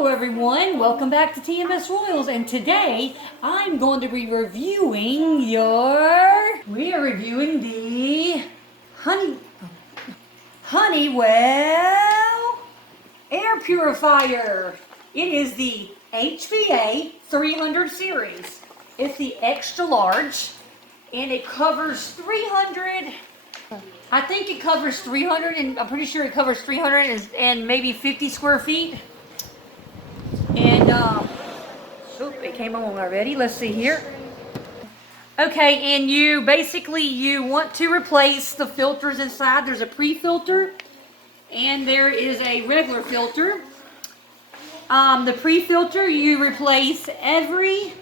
Hello everyone, welcome back to TMS Royals, and today I'm going to be reviewing we are reviewing the Honeywell air purifier. It is the HPA300 series. It's the extra large and it covers 300, I think it covers 300, and I'm pretty sure it covers 300 and maybe 50 square feet. And, it came on already. Let's see here. Okay, and you want to replace the filters inside. There's a pre-filter and there is a regular filter. The pre-filter you replace every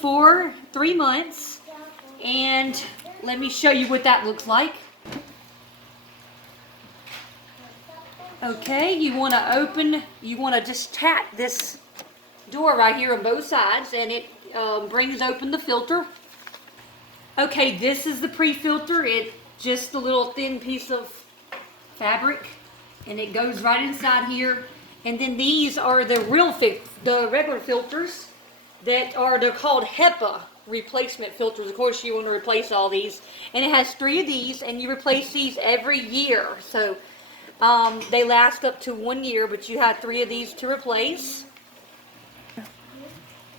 3 months. And let me show you what that looks like. Okay, you want to just tap this door right here on both sides, and it brings open the filter. Okay, this is the pre-filter. It's just a little thin piece of fabric, and it goes right inside here. And then these are the regular filters they're called HEPA replacement filters. Of course, you want to replace all these, and it has 3 of these, and you replace these every year. So they last up to 1 year, but you have 3 of these to replace.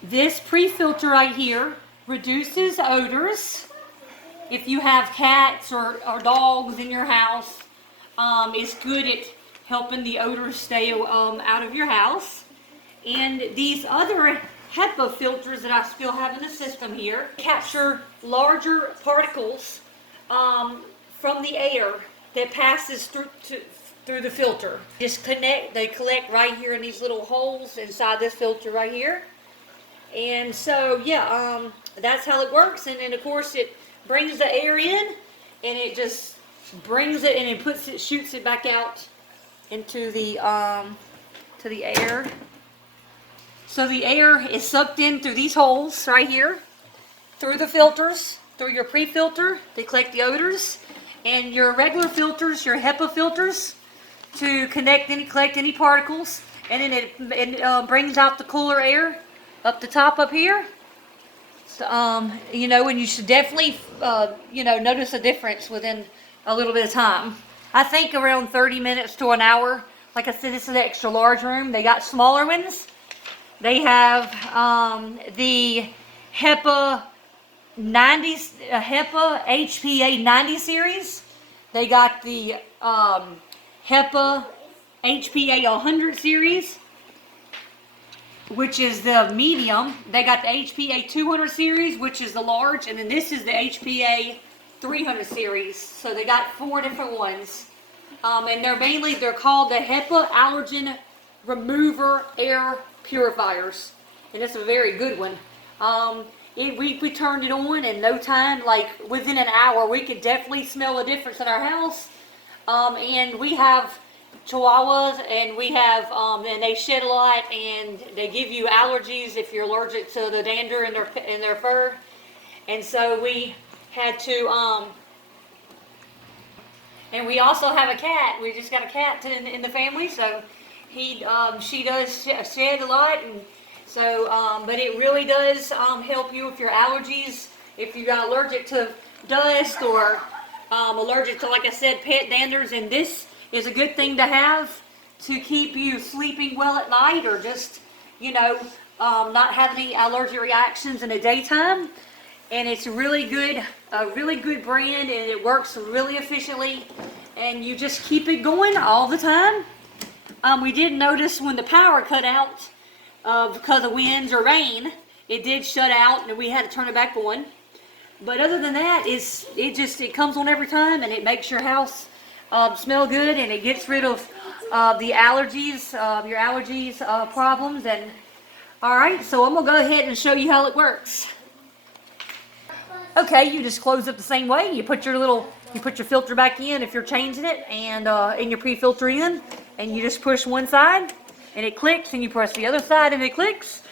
This pre-filter right here reduces odors. If you have cats or dogs in your house, it's good at helping the odors stay out of your house. And these other HEPA filters that I still have in the system here capture larger particles from the air that passes through the filter. They collect right here in these little holes inside this filter right here. And so, yeah, that's how it works. And then, of course, it brings the air in, and it just brings it, and it shoots it back out into the to the air. So the air is sucked in through these holes right here, through the filters, through your pre-filter. They collect the odors, and your regular filters, your HEPA filters, to collect any particles, and then it brings out the cooler air up the top up here. So, and you should definitely, notice a difference within a little bit of time. I think around 30 minutes to an hour. Like I said, this is an extra large room. They got smaller ones. They have the HEPA HPA 90 series. They got the HEPA HPA 100 series, which is the medium. They got the HPA 200 series, which is the large, and then this is the HPA 300 series. So they got 4 different ones, and they're called the HEPA Allergen Remover Air Purifiers, and it's a very good one. We turned it on in no time, like within an hour. We could definitely smell a difference in our house, and we have Chihuahuas, and and they shed a lot, and they give you allergies if you're allergic to the dander in their fur. And so we had to, and we also have a cat. We just got a cat in the family, so she does shed a lot, and so, but it really does help you with your allergies. If you got allergic to dust or allergic to, like I said, pet danders, and this is a good thing to have to keep you sleeping well at night, or just, not have any allergic reactions in the daytime. And it's really good, a really good brand, and it works really efficiently, and you just keep it going all the time. We did notice when the power cut out because of winds or rain, it did shut out, and we had to turn it back on. But other than that, it comes on every time, and it makes your house smell good, and it gets rid of the allergies, your allergies problems. And all right, so I'm gonna go ahead and show you how it works. Okay, you just close it the same way. You put your filter back in if you're changing it, and your pre-filter in, and you just push one side, and it clicks, and you press the other side, and it clicks.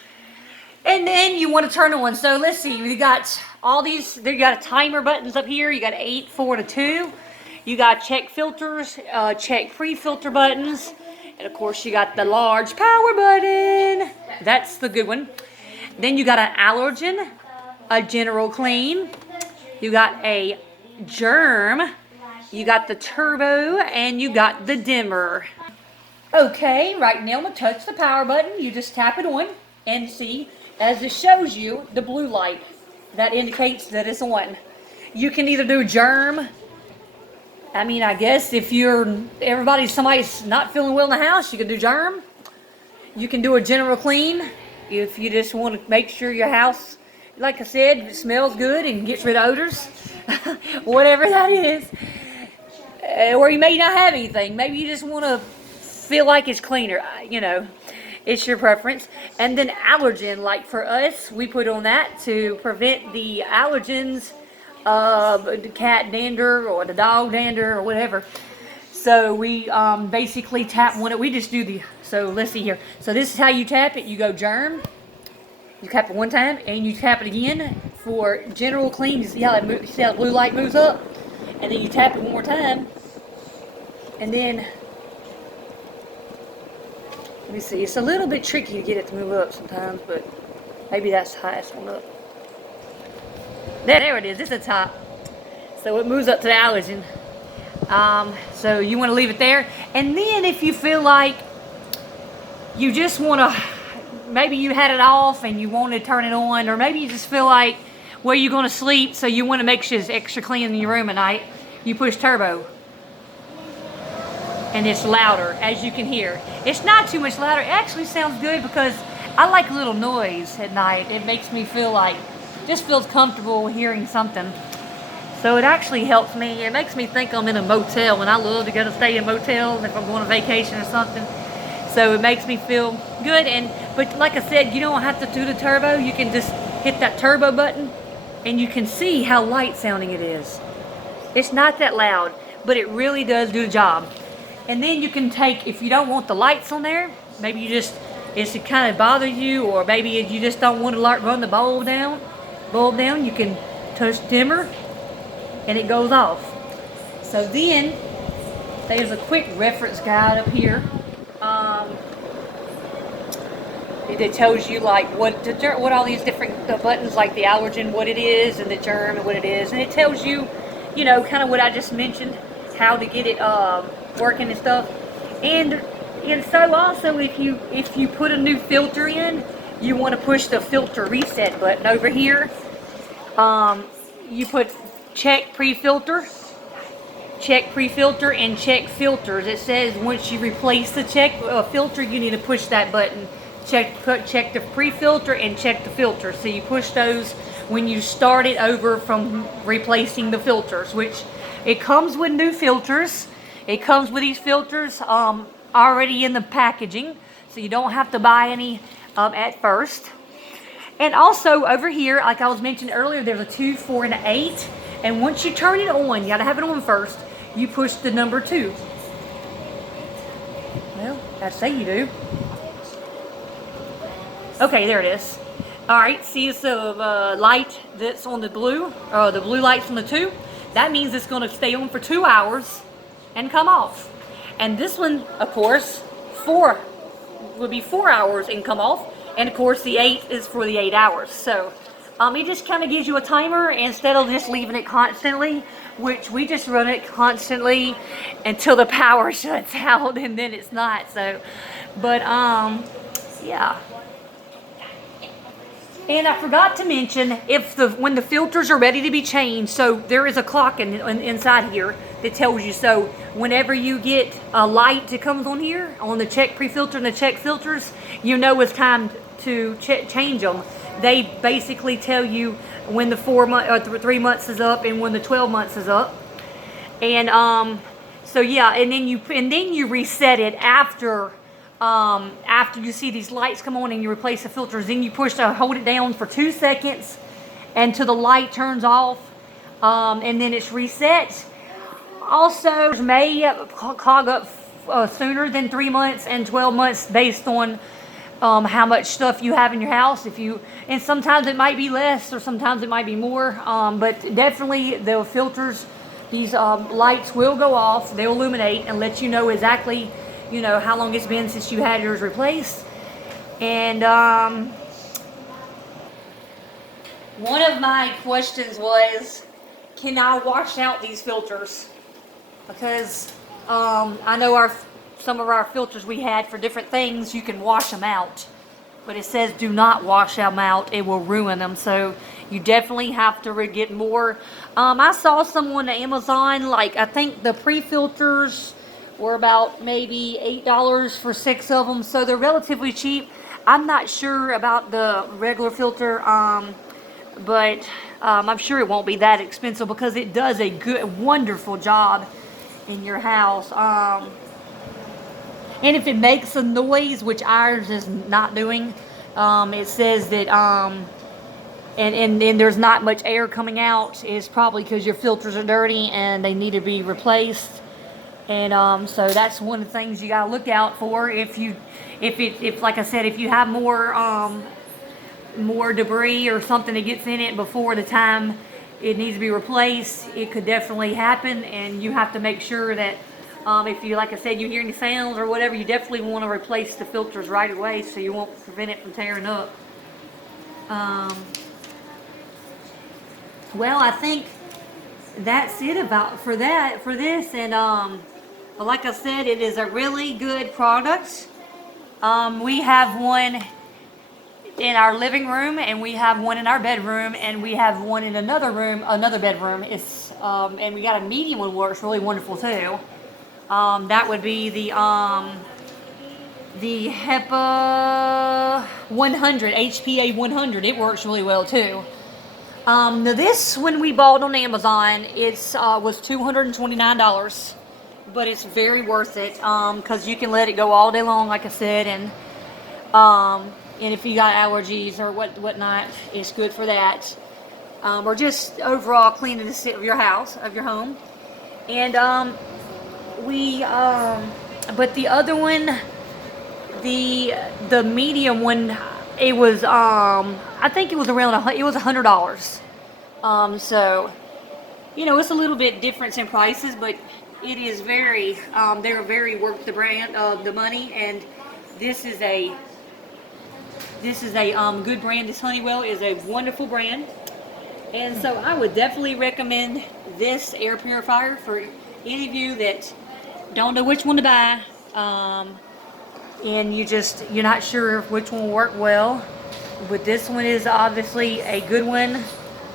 And then you want to turn it on. So let's see, you got all these. You got timer buttons up here. You got 8, 4 to 2. You got check filters, check pre-filter buttons, And of course you got the large power button. That's the good one. Then you got an Allergen, a general clean. You got a germ. You got the turbo, and you got the dimmer. Okay, right now I'm going to touch the power button. You just tap it on and see, as it shows you, the blue light. That indicates that it's on. You can either do germ. I mean, I guess if somebody's not feeling well in the house, you can do germ. You can do a general clean if you just want to make sure your house, like I said, smells good and gets rid of odors. Whatever that is. Or you may not have anything. Maybe you just want to feel like it's cleaner. You know, it's your preference. And then allergen, like for us, we put on that to prevent the allergens of the cat dander or the dog dander or whatever. So we basically tap one. We just do so let's see here. So this is how you tap it. You go germ. You tap it one time and you tap it again for general clean. You see how the blue light moves up? And then you tap it one more time. And then, let me see. It's a little bit tricky to get it to move up sometimes, but maybe that's the highest one up. There it is. This is the top. So it moves up to the allergen. So you want to leave it there. And then if you feel like you just want to, maybe you had it off and you want to turn it on, or maybe you just feel like, well, you're going to sleep, so you want to make sure it's extra clean in your room at night, you push turbo. And it's louder, as you can hear. It's not too much louder. It actually sounds good because I like a little noise at night. It makes me feel like, just feels comfortable hearing something. So it actually helps me. It makes me think I'm in a motel, and I love to go to stay in motels if I'm going on vacation or something. So it makes me feel good. But like I said, you don't have to do the turbo. You can just hit that turbo button, and you can see how light sounding it is. It's not that loud, but it really does do the job. And then you can take, if you don't want the lights on there, maybe it's kind of bothers you, or maybe you just don't want to run the bulb down, you can touch dimmer and it goes off. So then there's a quick reference guide up here. It tells you like what all these different buttons, like the allergen, what it is, and the germ and what it is, and it tells you, you know, kind of what I just mentioned, how to get it working and stuff. And so also if you put a new filter in, you want to push the filter reset button over here. You put check pre-filter, and check filters. It says once you replace the check filter, you need to push that button. Check the pre-filter and check the filter. So you push those when you start it over from replacing the filters, which it comes with new filters. It comes with these filters already in the packaging, so you don't have to buy any at first. And also over here, like I was mentioning earlier, there's a 2, 4, and an 8. And once you turn it on, you gotta have it on first. You push the number 2. Well, I say you do. Okay, there it is. All right, see it's the light that's on the blue light's on the 2. That means it's gonna stay on for 2 hours and come off. And this one, of course, would be 4 hours and come off. And of course the 8 is for the 8 hours. So it just kind of gives you a timer instead of just leaving it constantly, which we just run it constantly until the power shuts out, and then it's not. So, but yeah. And I forgot to mention, when the filters are ready to be changed, so there is a clock inside here that tells you. So whenever you get a light that comes on here, on the check pre-filter and the check filters, you know it's time to change them. They basically tell you when the 3 months is up and when the 12 months is up. And so yeah, and then you reset it after you see these lights come on and you replace the filters. Then you hold it down for 2 seconds until the light turns off, and then it's reset. Also, it may clog up sooner than 3 months and 12 months based on how much stuff you have in your house. And sometimes it might be less, or sometimes it might be more. But definitely the filters, these lights will go off. They'll illuminate and let you know exactly you know, how long it's been since you had yours replaced. And one of my questions was, can I wash out these filters? Because I know some of our filters we had for different things, you can wash them out. But it says do not wash them out, it will ruin them. So you definitely have to get more. I saw some on Amazon, like I think the pre-filters were about maybe $8 for 6 of them. So they're relatively cheap. I'm not sure about the regular filter, but I'm sure it won't be that expensive because it does a good, wonderful job in your house. And if it makes a noise, which ours is not doing, it says that, and there's not much air coming out, it's probably because your filters are dirty and they need to be replaced. And so that's one of the things you gotta look out for. If like I said, if you have more debris or something that gets in it before the time it needs to be replaced, it could definitely happen, and you have to make sure that if you, like I said, you hear any sounds or whatever, you definitely want to replace the filters right away so you won't prevent it from tearing up. Well, I think that's it for this, and but like I said, it is a really good product. We have one in our living room, and we have one in our bedroom, and we have one in another bedroom. It's and we got a medium one, works really wonderful too. That would be the HEPA 100, HPA 100. It works really well too. Now this one we bought on Amazon, it's was $229, but it's very worth it because you can let it go all day long, like I said, and if you got allergies or whatnot, it's good for that. Or just overall cleaning of your house, of your home. And but the other one, the medium one, it was I think it was around $100. So you know, it's a little bit difference in prices, but it is very they're very worth the the money. And this is a good brand. This Honeywell is a wonderful brand, and so I would definitely recommend this air purifier for any of you that don't know which one to buy, and you're not sure which one will work well. But this one is obviously a good one,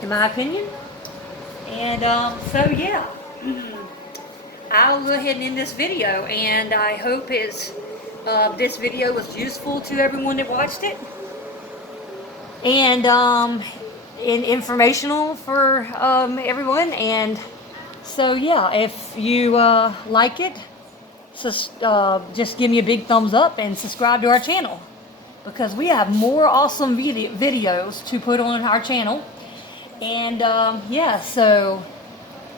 in my opinion. And so yeah, I'll go ahead and end this video, and I hope this video was useful to everyone that watched it, and informational for everyone. And so yeah, if you like it, just give me a big thumbs up and subscribe to our channel, because we have more awesome videos to put on our channel. And yeah, so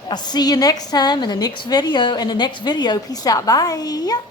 I'll see you next time in the next video. Peace out. Bye.